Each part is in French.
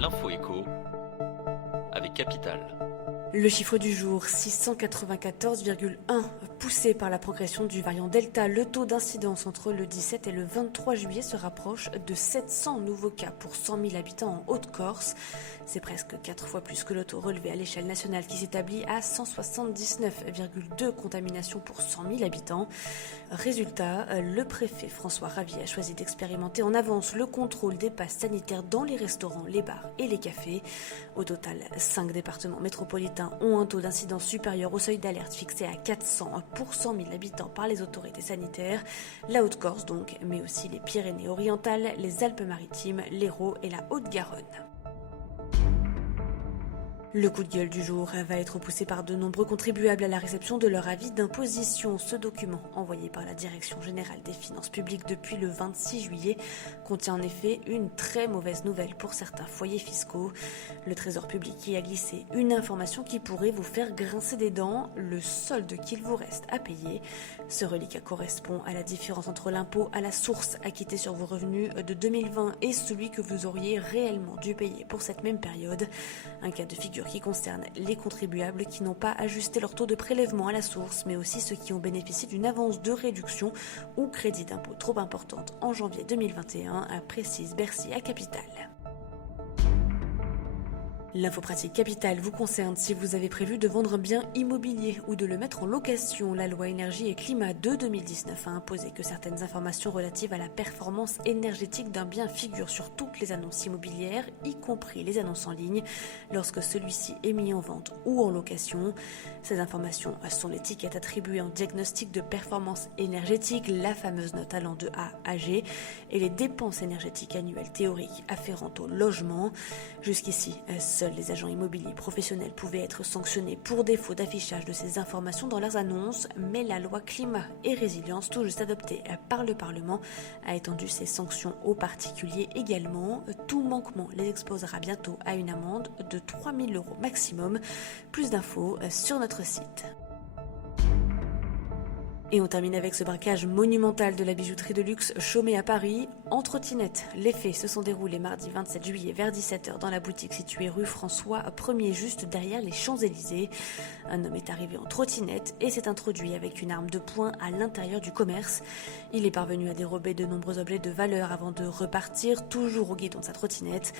L'info écho avec Capital. Le chiffre du jour, 694,1. Poussé par la progression du variant Delta, le taux d'incidence entre le 17 et le 23 juillet se rapproche de 700 nouveaux cas pour 100 000 habitants en Haute-Corse. C'est presque 4 fois plus que le taux relevé à l'échelle nationale qui s'établit à 179,2 contaminations pour 100 000 habitants. Résultat, le préfet François Ravier a choisi d'expérimenter en avance le contrôle des passes sanitaires dans les restaurants, les bars et les cafés. Au total, 5 départements métropolitains ont un taux d'incidence supérieur au seuil d'alerte fixé à 400 pour 100 000 habitants par les autorités sanitaires. La Haute-Corse donc, mais aussi les Pyrénées-Orientales, les Alpes-Maritimes, l'Hérault et la Haute-Garonne. Le coup de gueule du jour va être poussé par de nombreux contribuables à la réception de leur avis d'imposition. Ce document, envoyé par la Direction générale des finances publiques depuis le 26 juillet, contient en effet une très mauvaise nouvelle pour certains foyers fiscaux. Le Trésor public y a glissé une information qui pourrait vous faire grincer des dents, le solde qu'il vous reste à payer. Ce reliquat correspond à la différence entre l'impôt à la source acquitté sur vos revenus de 2020 et celui que vous auriez réellement dû payer pour cette même période. Un cas de figure qui concerne les contribuables qui n'ont pas ajusté leur taux de prélèvement à la source, mais aussi ceux qui ont bénéficié d'une avance de réduction ou crédit d'impôt trop importante en janvier 2021, précise Bercy à Capital. L'info pratique Capital vous concerne si vous avez prévu de vendre un bien immobilier ou de le mettre en location. La loi énergie et climat de 2019 a imposé que certaines informations relatives à la performance énergétique d'un bien figurent sur toutes les annonces immobilières, y compris les annonces en ligne, lorsque celui-ci est mis en vente ou en location. Ces informations sont l'étiquette attribuée en diagnostic de performance énergétique, la fameuse note allant de A à G, et les dépenses énergétiques annuelles théoriques afférentes au logement. Jusqu'ici, seuls les agents immobiliers professionnels pouvaient être sanctionnés pour défaut d'affichage de ces informations dans leurs annonces, mais la loi climat et résilience, tout juste adoptée par le Parlement, a étendu ces sanctions aux particuliers également. Tout manquement les exposera bientôt à une amende de 3 000 € maximum. Plus d'infos sur notre site. Et on termine avec ce braquage monumental de la bijouterie de luxe Chaumet à Paris, en trottinette. Les faits se sont déroulés mardi 27 juillet vers 17h dans la boutique située rue François 1er, juste derrière les Champs-Élysées. Un homme est arrivé en trottinette et s'est introduit avec une arme de poing à l'intérieur du commerce. Il est parvenu à dérober de nombreux objets de valeur avant de repartir, toujours au guidon de sa trottinette.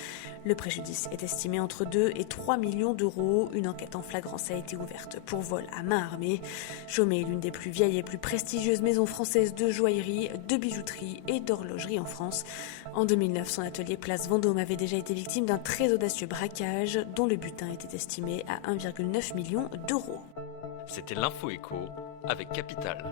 Le préjudice est estimé entre 2 et 3 millions d'euros. Une enquête en flagrance a été ouverte pour vol à main armée. Chaumet est l'une des plus vieilles et plus prestigieuse maison française de joaillerie, de bijouterie et d'horlogerie en France. En 2009, son atelier Place Vendôme avait déjà été victime d'un très audacieux braquage dont le butin était estimé à 1,9 million d'euros. C'était l'info écho avec Capital.